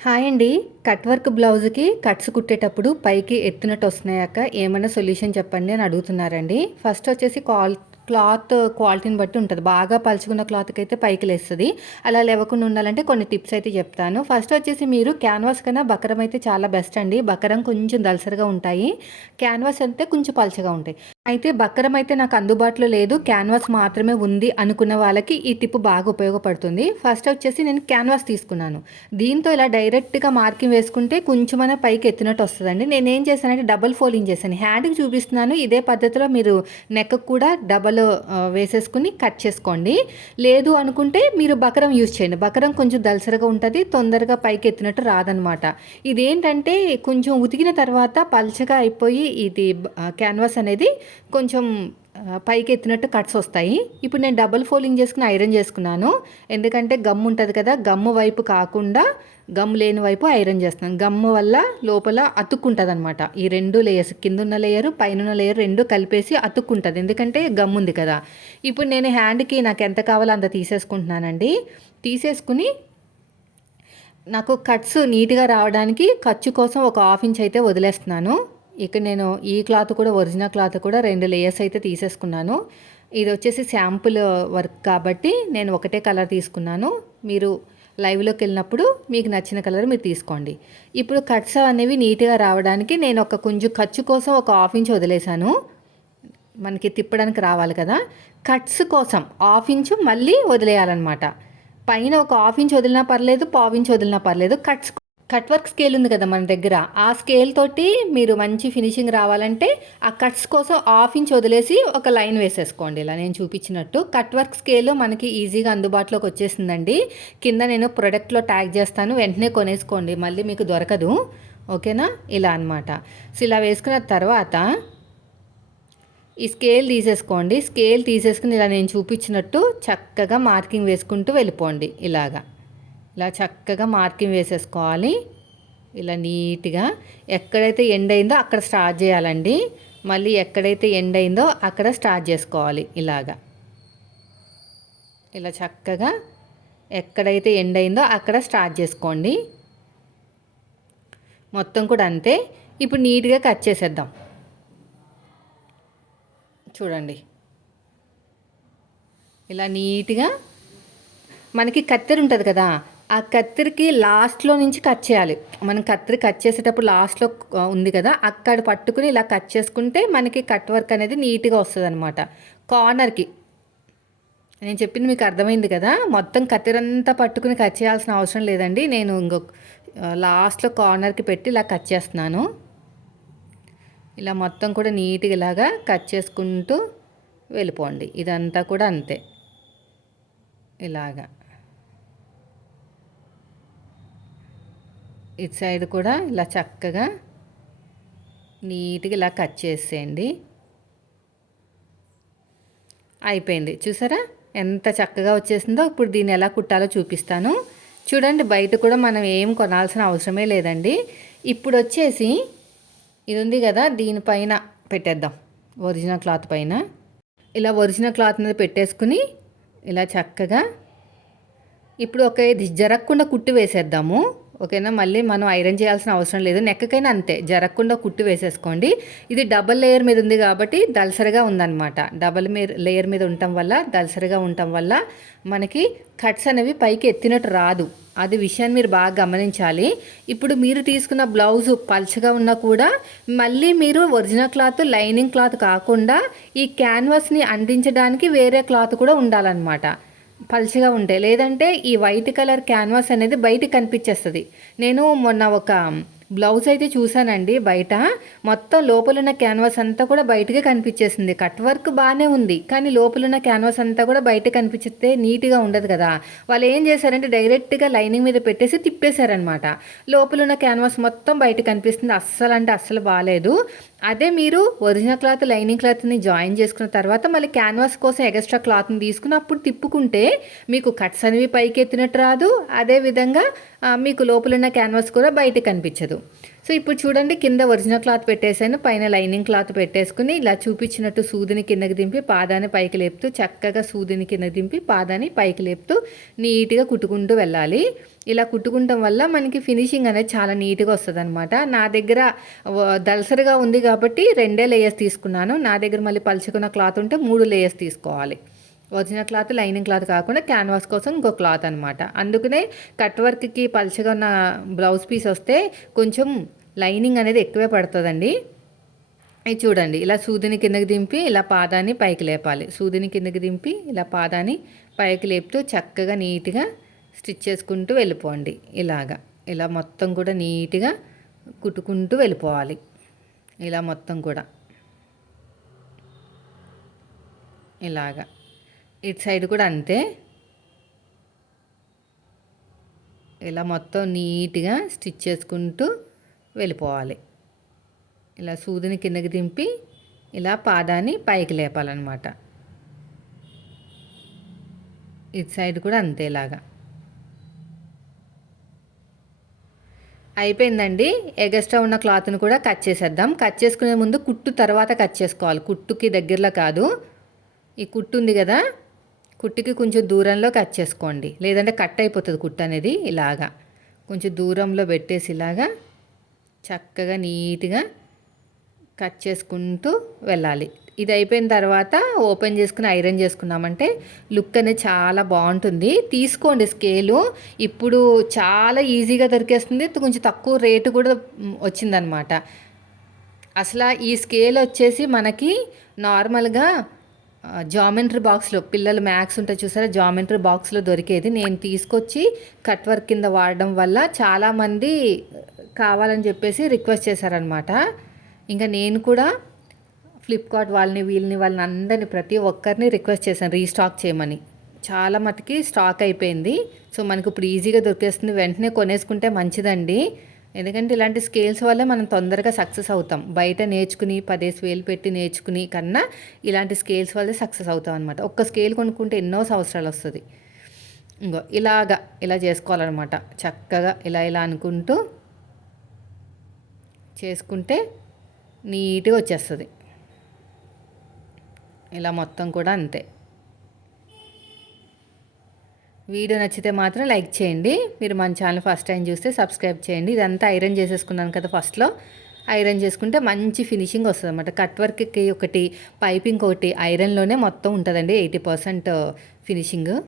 Hi అండి. Cut work బ్లౌజ్కి cuts కుట్టేటప్పుడు పైకి ఎత్తునట్టు వస్తున్నాయాక ఏమైనా సొల్యూషన్ చెప్పండి అని అడుగుతున్నారండి. ఫస్ట్ వచ్చేసి కాల్ క్లాత్ క్వాలిటీని బట్టి ఉంటుంది. బాగా పలుచుకున్న క్లాత్కి అయితే పైకి లేస్తుంది. అలా లేవకుండా ఉండాలంటే కొన్ని టిప్స్ అయితే చెప్తాను. ఫస్ట్ వచ్చేసి మీరు క్యాన్వాస్ కన్నా బకరం అయితే చాలా బెస్ట్ అండి. బకరం కొంచెం దలసరిగా ఉంటాయి. క్యాన్వాస్ అయితే కొంచెం పలుచగా ఉంటాయి. అయితే బక్కరం అయితే నాకు అందుబాటులో లేదు. క్యాన్వాస్ మాత్రమే ఉంది అనుకున్న వాళ్ళకి ఈ టిప్ బాగా ఉపయోగపడుతుంది. ఫస్ట్ వచ్చేసి నేను క్యాన్వాస్ తీసుకున్నాను. దీంతో ఇలా డైరెక్ట్గా మార్కింగ్ వేసుకుంటే కొంచెమైనా పైకి ఎత్తినట్టు వస్తుందండి. నేను ఏం చేశానంటే డబల్ ఫోల్డింగ్ చేశాను. హ్యాండ్కి చూపిస్తున్నాను. ఇదే పద్ధతిలో మీరు నెక్ కూడా డబల్ వేసేసుకుని కట్ చేసుకోండి. లేదు అనుకుంటే మీరు బకరం యూజ్ చేయండి. బకరం కొంచెం దలసరగా ఉంటుంది తొందరగా పైకి ఎత్తినట్టు రాదనమాట. ఇదేంటంటే కొంచెం ఉతికిన తర్వాత పల్చగా అయిపోయి ఇది క్యాన్వాస్ అనేది కొంచెం పైకి ఎత్తినట్టు కట్స్ వస్తాయి. ఇప్పుడు నేను డబుల్ ఫోల్డింగ్ చేసుకుని ఐరన్ చేసుకున్నాను. ఎందుకంటే గమ్ ఉంటుంది కదా గమ్ము వైపు కాకుండా గమ్ లేని వైపు ఐరన్ చేస్తున్నాను. గమ్ము వల్ల లోపల అతుక్కుంటుంది అనమాట ఈ రెండు లేయర్స్ కింద ఉన్న లేయర్ పైన ఉన్న లేయర్ రెండు కలిపేసి అతుక్కుంటుంది. ఎందుకంటే గమ్ ఉంది కదా. ఇప్పుడు నేను హ్యాండ్కి నాకు ఎంత కావాలో అంత తీసేసుకుంటున్నానండి. తీసేసుకుని నాకు కట్స్ నీట్గా రావడానికి ఖర్చు కోసం ఒక హాఫ్ ఇంచ్ అయితే వదిలేస్తున్నాను. ఇక్కడ నేను ఈ క్లాత్ కూడా ఒరిజినల్ క్లాత్ కూడా రెండు లేయర్స్ అయితే తీసేసుకున్నాను. ఇది వచ్చేసి శాంపుల్ వర్క్ కాబట్టి నేను ఒకటే కలర్ తీసుకున్నాను. మీరు లైవ్లోకి వెళ్ళినప్పుడు మీకు నచ్చిన కలర్ మీరు తీసుకోండి. ఇప్పుడు కట్స్ అనేవి నీట్గా రావడానికి నేను ఒక కొంచెం ఖర్చు కోసం ఒక హాఫ్ ఇంచ్ వదిలేశాను. మనకి తిప్పడానికి రావాలి కదా. కట్స్ కోసం హాఫ్ ఇంచు మళ్ళీ వదిలేయాలన్నమాట. పైన ఒక హాఫ్ ఇంచ్ వదిలినా పర్లేదు పావు ఇంచ్ వదిలినా పర్లేదు. కట్స్ కట్ వర్క్ స్కేల్ ఉంది కదా మన దగ్గర. ఆ స్కేల్ తోటి మీరు మంచి ఫినిషింగ్ రావాలంటే ఆ కట్స్ కోసం హాఫ్ ఇంచ్ వదిలేసి ఒక లైన్ వేసేసుకోండి. ఇలా నేను చూపించినట్టు కట్ వర్క్ స్కేల్ మనకి ఈజీగా అందుబాటులోకి వచ్చేసిందండి. కింద నేను ప్రొడక్ట్లో ట్యాగ్ చేస్తాను. వెంటనే కొనేసుకోండి. మళ్ళీ మీకు దొరకదు. ఓకేనా? ఇలా అనమాట సో ఇలా వేసుకున్న తర్వాత ఈ స్కేల్ తీసేసుకోండి. స్కేల్ తీసేసుకుని ఇలా నేను చూపించినట్టు చక్కగా మార్కింగ్ వేసుకుంటూ వెళ్ళిపోండి. ఇలాగా. ఇలా చక్కగా మార్కింగ్ వేసేసుకోవాలి. ఇలా నీట్గా ఎక్కడైతే ఎండ్ అయిందో అక్కడ స్టార్ట్ చేయాలండి. మళ్ళీ ఎక్కడైతే ఎండ్ అయిందో అక్కడ స్టార్ట్ చేసుకోవాలి ఇలాగా. ఇలా చక్కగా ఎక్కడైతే ఎండ్ అయిందో అక్కడ స్టార్ట్ చేసుకోండి. మొత్తం కూడా అంతే. ఇప్పుడు నీట్గా కట్ చేసేద్దాం. చూడండి. ఇలా నీట్గా మనకి కత్తెర ఉంటుంది కదా ఆ కత్తిరికి లాస్ట్లో నుంచి కట్ చేయాలి. మనం కత్తిరి కట్ చేసేటప్పుడు లాస్ట్లో ఉంది కదా అక్కడ పట్టుకుని ఇలా కట్ చేసుకుంటే మనకి కట్ వర్క్ అనేది నీట్గా వస్తుంది అనమాట కార్నర్కి నేను చెప్పింది మీకు అర్థమైంది కదా మొత్తం కత్తిరంతా పట్టుకుని కట్ చేయాల్సిన అవసరం లేదండి. నేను ఇంకొక లాస్ట్లో కార్నర్కి పెట్టి ఇలా కట్ చేస్తున్నాను. ఇలా మొత్తం కూడా నీట్గా ఇలాగా కట్ చేసుకుంటూ వెళ్ళిపోండి. ఇదంతా కూడా అంతే. ఇలాగా. ఇటు సైడ్ కూడా ఇలా చక్కగా నీట్గా ఇలా కట్ చేసేయండి. అయిపోయింది. చూసారా? ఎంత చక్కగా వచ్చేసిందో ఇప్పుడు దీన్ని ఎలా కుట్టాలో చూపిస్తాను. చూడండి బయట కూడా మనం ఏం కొనాల్సిన అవసరమే లేదండి. ఇప్పుడు వచ్చేసి ఇది ఉంది కదా దీనిపైన పెట్టేద్దాం. ఒరిజినల్ క్లాత్ పైన. ఇలా ఒరిజినల్ క్లాత్ మీద పెట్టేసుకుని ఇలా చక్కగా ఇప్పుడు ఒక ఇది జరగకుండా కుట్టు వేసేద్దాము. ఓకేనా? మళ్ళీ మనం ఐరన్ చేయాల్సిన అవసరం లేదు. నెక్కకైనా అంతే. జరగకుండా కుట్టు వేసేసుకోండి. ఇది డబల్ లేయర్ మీద ఉంది కాబట్టి దలసరిగా ఉందన్నమాట. డబల్ మీద లేయర్ మీద ఉండటం వల్ల దలసరిగా ఉండటం వల్ల మనకి కట్స్ అనేవి పైకి ఎత్తినట్టు రాదు. అది విషయాన్ని మీరు బాగా గమనించాలి. ఇప్పుడు మీరు తీసుకున్న బ్లౌజు పల్చగా ఉన్నా కూడా మళ్ళీ మీరు ఒరిజినల్ క్లాత్ లైనింగ్ క్లాత్ కాకుండా ఈ క్యాన్వాస్ని అందించడానికి వేరే క్లాత్ కూడా ఉండాలన్నమాట. పలుచగా ఉంటాయి లేదంటే ఈ వైట్ కలర్ క్యాన్వాస్ అనేది బయట కనిపించేస్తుంది. నేను మొన్న ఒక బ్లౌజ్ అయితే చూసానండి బయట. మొత్తం లోపలున్న క్యాన్వాస్ అంతా కూడా బయటకే కనిపించేసింది. కట్ వర్క్ బాగానే ఉంది కానీ లోపలున్న క్యాన్వాస్ అంతా కూడా బయట కనిపించితే నీట్గా ఉండదు కదా. వాళ్ళు ఏం చేశారంటే డైరెక్ట్గా లైనింగ్ మీద పెట్టేసి తిప్పేశారనమాట లోపలున్న క్యాన్వాస్ మొత్తం బయట కనిపిస్తుంది. అస్సలు అంటే అస్సలు బాగాలేదు అదే మీరు ఒరిజినల్ క్లాత్ లైనింగ్ క్లాత్ని జాయిన్ చేసుకున్న తర్వాత మళ్ళీ క్యాన్వాస్ కోసం ఎక్స్ట్రా క్లాత్ని తీసుకుని అప్పుడు తిప్పుకుంటే మీకు కట్స్ అనేవి పైకి ఎత్తినట్టు రాదు అదేవిధంగా మీకు లోపల ఉన్న క్యాన్వాస్ కూడా బయట కనిపించదు. సో ఇప్పుడు చూడండి కింద ఒరిజినల్ క్లాత్ పెట్టేశాను. పైన లైనింగ్ క్లాత్ పెట్టేసుకుని ఇలా చూపించినట్టు సూదిని కిందకి దింపి పాదాన్ని పైకి లేపుతూ చక్కగా సూదిని కిందకి దింపి పాదాన్ని పైకి లేపుతూ నీట్గా కుట్టుకుంటూ వెళ్ళాలి. ఇలా కుట్టుకుంటాం వల్ల మనకి ఫినిషింగ్ అనేది చాలా నీట్గా వస్తుంది అనమాట నా దగ్గర దలసరిగా ఉంది కాబట్టి రెండే లేయర్స్ తీసుకున్నాను. నా దగ్గర మళ్ళీ పలుచుకున్న క్లాత్ ఉంటే మూడు లేయర్స్ తీసుకోవాలి. ఒరిజినల్ క్లాత్ లైనింగ్ క్లాత్ కాకుండా క్యాన్వాస్ కోసం ఇంకో క్లాత్ అనమాట అందుకనే కట్ వర్క్కి పలుచగా ఉన్న బ్లౌజ్ పీస్ వస్తే కొంచెం లైనింగ్ అనేది ఎక్కువే పడుతుందండి. ఇది చూడండి ఇలా సూదిని కిందకి దింపి ఇలా పాదాన్ని పైకి లేపాలి. సూదిని కిందకి దింపి ఇలా పాదాన్ని పైకి లేపుతూ చక్కగా నీట్గా స్టిచ్ చేసుకుంటూ వెళ్ళిపోండి. ఇలాగా ఇలా మొత్తం కూడా నీట్గా కుట్టుకుంటూ వెళ్ళిపోవాలి. ఇలా మొత్తం కూడా. ఇలాగా. ఇటు సైడ్ కూడా అంతే. ఇలా మొత్తం నీట్గా స్టిచ్ చేసుకుంటూ వెళ్ళిపోవాలి. ఇలా సూదిని కిందకి దింపి ఇలా పాదాన్ని పైకి లేపాలన్నమాట. ఇటు సైడ్ కూడా అంతేలాగా. అయిపోయిందండి. ఎగస్ట్రా ఉన్న క్లాత్ని కూడా కట్ చేసేద్దాం. కట్ చేసుకునే ముందు కుట్టు తర్వాత కట్ చేసుకోవాలి. కుట్టుకి దగ్గరలో కాదు. ఈ కుట్టు ఉంది కదా? కుట్టుకి కొంచెం దూరంలో కట్ చేసుకోండి. లేదంటే కట్ అయిపోతుంది కుట్టు అనేది ఇలాగా. కొంచెం దూరంలో పెట్టేసి ఇలాగా చక్కగా నీట్గా కట్ చేసుకుంటూ వెళ్ళాలి. ఇది అయిపోయిన తర్వాత ఓపెన్ చేసుకుని ఐరన్ చేసుకున్నామంటే లుక్ అనేది చాలా బాగుంటుంది. తీసుకోండి స్కేలు. ఇప్పుడు చాలా ఈజీగా దొరికేస్తుంది. కొంచెం తక్కువ రేటు కూడా వచ్చిందనమాట. అసలు ఈ స్కేల్ వచ్చేసి మనకి నార్మల్గా జామెంట్రీ బాక్స్లో పిల్లలు మ్యాథ్స్ ఉంటే చూసారా? జామెంట్రీ బాక్స్లో దొరికేది. నేను తీసుకొచ్చి కట్ వర్క్ కింద వాడడం వల్ల చాలామంది కావాలని చెప్పేసి రిక్వెస్ట్ చేశారనమాట ఇంకా నేను కూడా ఫ్లిప్కార్ట్ వాళ్ళని వీళ్ళని వాళ్ళని అందరిని ప్రతి ఒక్కరిని రిక్వెస్ట్ చేశాను. రీస్టాక్ చేయమని. చాలా మటుకి స్టాక్ అయిపోయింది. సో మనకు ఇప్పుడు ఈజీగా దొరికేస్తుంది. వెంటనే కొనేసుకుంటే మంచిదండి. ఎందుకంటే ఇలాంటి స్కేల్స్ వల్ల మనం తొందరగా సక్సెస్ అవుతాం. బయట నేర్చుకుని పదేసి వేలు పెట్టి నేర్చుకుని కన్నా ఇలాంటి స్కేల్స్ వల్లే సక్సెస్ అవుతాం అనమాట ఒక్క స్కేల్ కొనుక్కుంటే ఎన్నో సంవత్సరాలు వస్తుంది. ఇంకో ఇలాగా ఇలా చేసుకోవాలన్నమాట. చక్కగా ఇలా ఇలా అనుకుంటూ చేసుకుంటే నీట్గా వచ్చేస్తుంది. ఇలా మొత్తం కూడా అంతే. వీడియో నచ్చితే మాత్రం లైక్ చేయండి. మీరు మన ఛానల్ ఫస్ట్ టైం చూస్తే సబ్స్క్రైబ్ చేయండి. ఇదంతా ఐరన్ చేసేసుకున్నాను కదా ఫస్ట్లో. ఐరన్ చేసుకుంటే మంచి ఫినిషింగ్ వస్తుంది అనమాట కట్ వర్క్కి ఒకటి పైపింగ్ ఒకటి ఐరన్లోనే మొత్తం ఉంటుందండి. Eighty percent finishing.